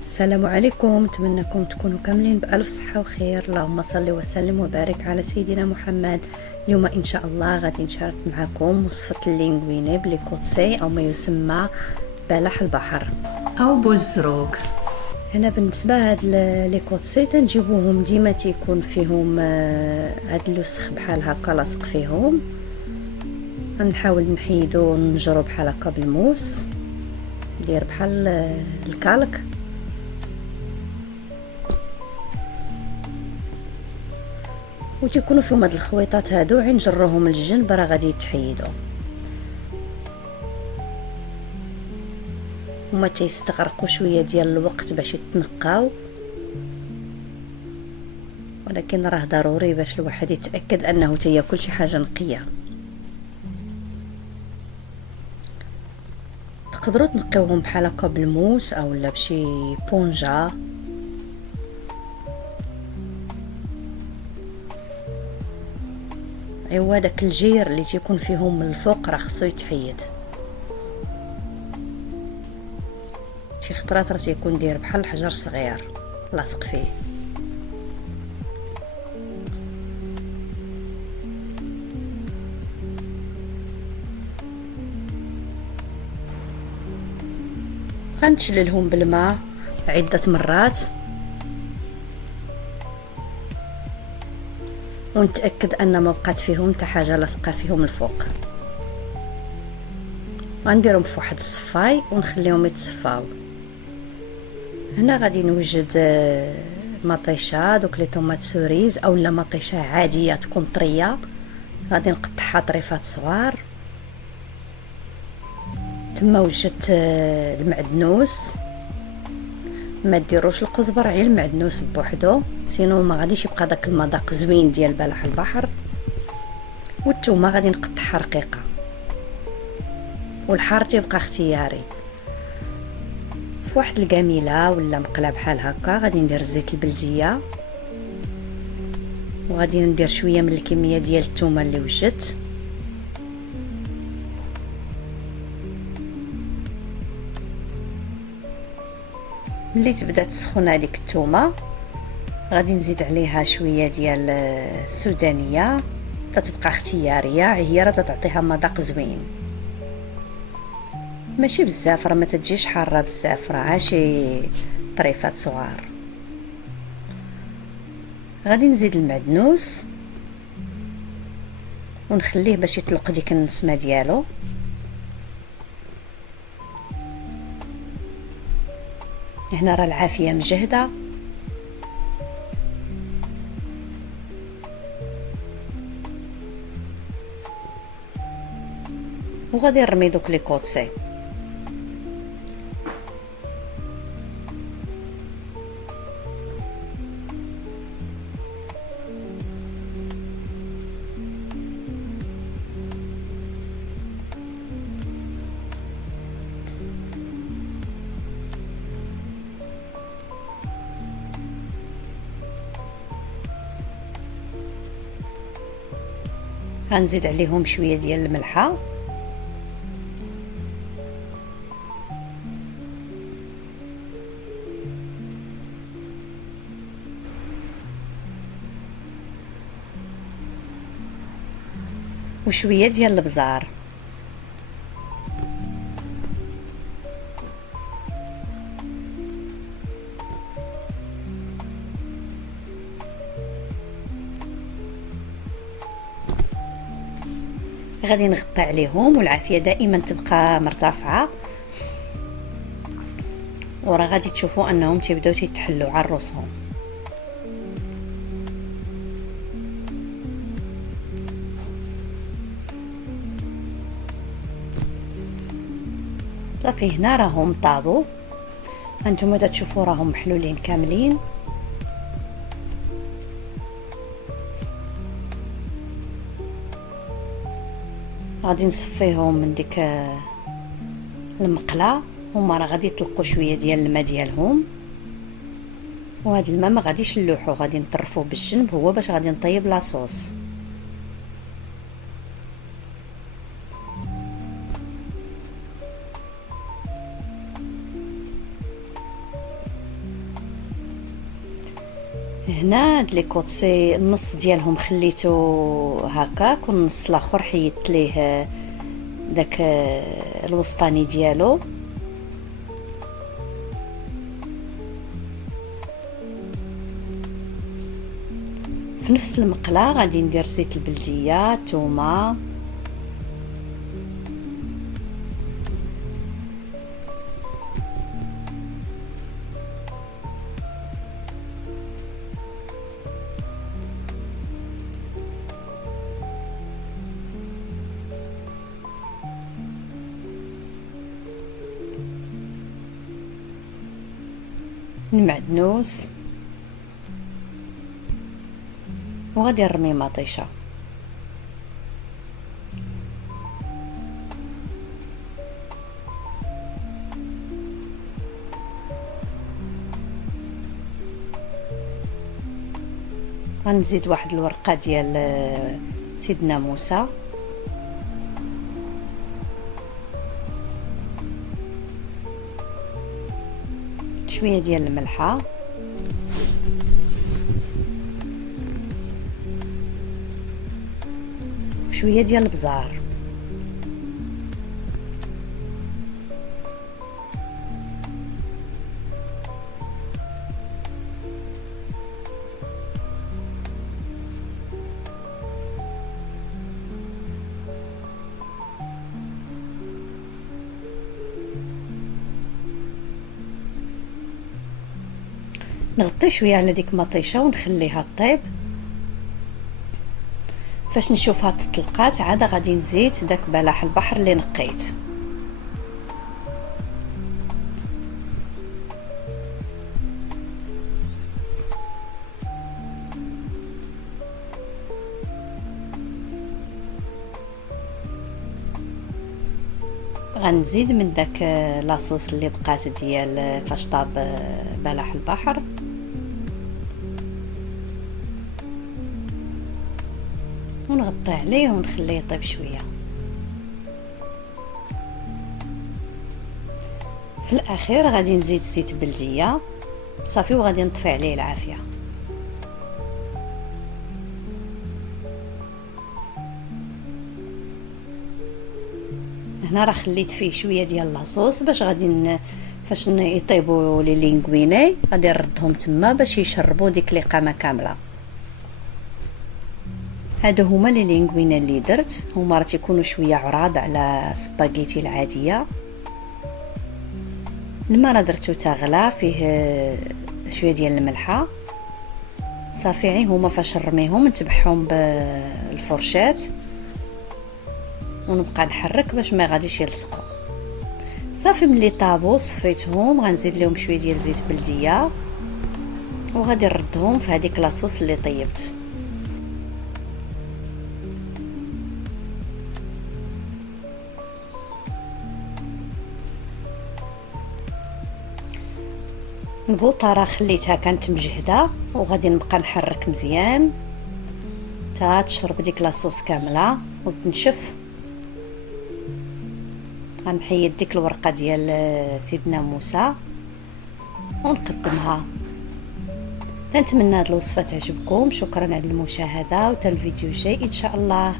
السلام عليكم، نتمنىكم تكونوا كاملين بألف صحة وخير. اللهم صل وسلم وبارك على سيدنا محمد. اليوم إن شاء الله غادي نشارك معكم وصفة اللينغويني بليكوتسي أو ما يسمى بلح البحر أو بوزروك. هنا بالنسبة هاد ليكوتسي تنجيبوهم ديما تيكون فيهم هاد اللوسخ بحال هكا لاصق فيهم. غنحاول نحيدو نجرو بحال هكا بالموس، دير بحال الكالك. وتيكونوا فيهم هاد الخويطات هادو عين نجروهم للجنب راه غادي يتحيدوا، وما تيستغرقوا شويه ديال الوقت باش يتنقاو، ولكن راه ضروري باش الواحد يتاكد انه تياكل شي حاجه نقيه. تقدروا تنقيوهم بحال هكا بالموس اولا بشي بونجا. ايوا داك الجير اللي تيكون فيهم من الفوق راه خصو يتحيد. شي خطرات راه تيكون داير بحال حجر صغير لاصق فيه. غنشللهم بالماء عده مرات ونتاكد ان ما بقات فيهم حتى حاجه لاصقه فيهم الفوق. غنديرهم في واحد الصفاي ونخليهم يتصفاو. هنا غادي نوجد مطيشه، دوك لي طوماط سوريز اولا مطيشه عاديه تكون طريه، غادي نقطعها طريفات صغار. تما وجدت المعدنوس، ما ديروش القزبر غير المعدنوس بوحدو، سينو ما غاديش يبقى داك المذاق زوين ديال بلح البحر. والثومه غادي نقطعها رقيقه، والحار تيبقى اختياري. في واحد القاميله ولا مقله بحال هكا غادي ندير الزيت البلديه، وغادي ندير شويه من الكميه ديال الثومه اللي وجدت. ملي تبدا تسخن هذيك الثومه غادي نزيد عليها شويه ديال السودانيه، تتبقى اختياريه، هي راه تعطيها مذاق زوين، ماشي بزاف، راه ما تجيش حاره بزاف، راه شي طريفات صغار. غادي نزيد المعدنوس ونخليه باش يطلق ديك النسمه ديالو. هنا راه العافيه مجهده، وغادي نرمي دوك لي كوتسي. غنزيد عليهم شويه ديال الملحه، وشويه ديال البزار. غادي نغطي عليهم، والعافيه دائما تبقى مرتفعه، وراه غادي تشوفوا انهم تيبداو تيتحلوا على رؤوسهم. صافي هنا راهم طابوا، هانتوما تشوفوا راهم محلولين كاملين. غادي نصفيهم من ديك المقله، هما راه غادي يطلقوا شويه ديال الماء ديالهم، وهذا الماء ما غاديش نلوحو، غادي نطرفوه بالجنب هو باش غادي نطيب لاصوص. هنا هاد لي كوتسي النص ديالهم خليته هكاك، والنص الاخر حيدت ليه داك الوسطاني ديالو. في نفس المقله غادي ندير زيت البلديه، ثومه، المعدنوس، وغادي نرمي مطيشه. غنزيد واحد الورقه ديال سيدنا موسى، شويه ديال الملحه، شويه ديال البزار، نغطي شويه على ديك مطيشه ونخليها طيب. فاش نشوفها تطلقات عاد غادي نزيد داك بلح البحر اللي نقيت. غنزيد من داك لاصوص اللي بقات ديال فاش طاب بلح البحر، ونغطي عليه ونخليه يطيب شويه. في الاخير غادي نزيد زيت بلديه صافي، وغادي نطفي عليه العافيه. هنا راه خليت فيه شويه ديال لاصوص باش غادي فاش يطيبوا لي لينغويني غادي نردهم تما باش يشربوا ديك القامه كامله. هادو هما لي لينغوينا اللي درت، هما راه تيكونوا شويه عراض على سباغيتي العاديه. الماء راه درتو تغلى، فيه شويه ديال الملحه صافي. هما فاش نرميهم نتبعهم بالفرشات ونبقى نحرك باش ما غاديش يلصقوا. صافي ملي طابوا صفيتهم، غنزيد لهم شويه ديال زيت بلديه وغادي نردهم في هذيك لاصوص اللي طيبت. البوطه راه خليتها كانت مجهده وغادي نبقى نحرك مزيان تا تشرب ديك لاصوص كامله وتنشف. غنحيد ديك الورقه ديال سيدنا موسى ونقدمها. نتمنى هاد الوصفه تعجبكم. شكرا على المشاهده، وتا الفيديو الجاي ان شاء الله.